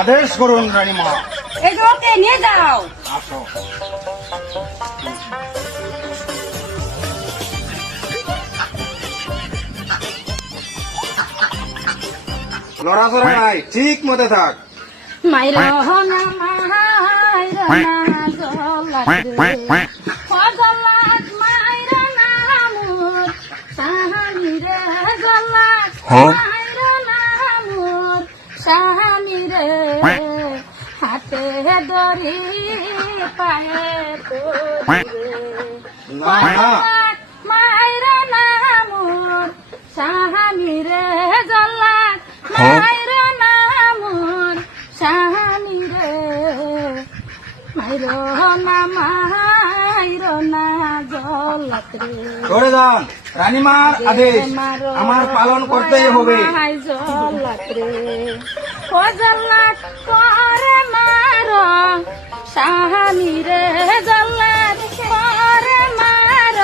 আদেশ করুন রানীমা। এই যে ওকে নিয়ে যাও। আসো। লড়াচড়া নাই, ঠিক মতে থাক। মাইর না জলাত ফজলাত মাইর না মোর সাহানি রে জলাত মাইর না মোর সাহানি রে হাতে দড়ি পায়ে তোরে না না, মাইর না মোর সাহানি রে জলাত মাইর না মোর সাহানি রে মাইর না জলাত রে সরে যান। রানীমার আদেশ আমার পালন করতেই হবে। জলাত রে ও জলাত করে মার সাহানি রে জলাত করে মার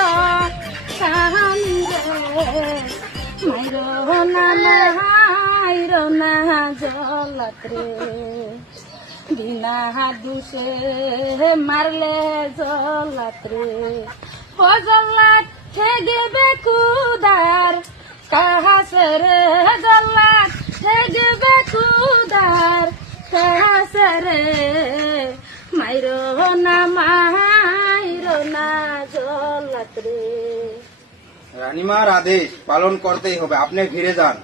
সাহানি রে মাইর না জলাত রে বিনা দুষে মারলে জলাত রে ও জলাত ঠেগবে কুদার কাহাসে রে জলাত ঠেগবে কুদার কাহাসে রে মাইর না জলাত রে রানীমার আদেশ পালন করতেই হবে, আপনি ফিরে যান।